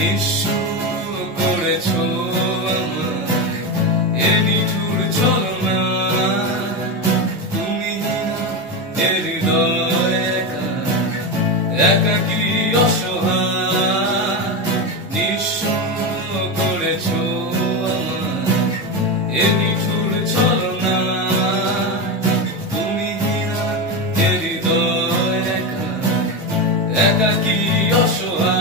নিঃস্ব করেছো আমার এ নিঠুর ছলনা। তুমি এ হৃদয় একা একাকী অসহায়, নিঃস্ব করেছো আমার এ নিঠুর ছলনা। তুমি এ হৃদয় একা একাকী অসহায়।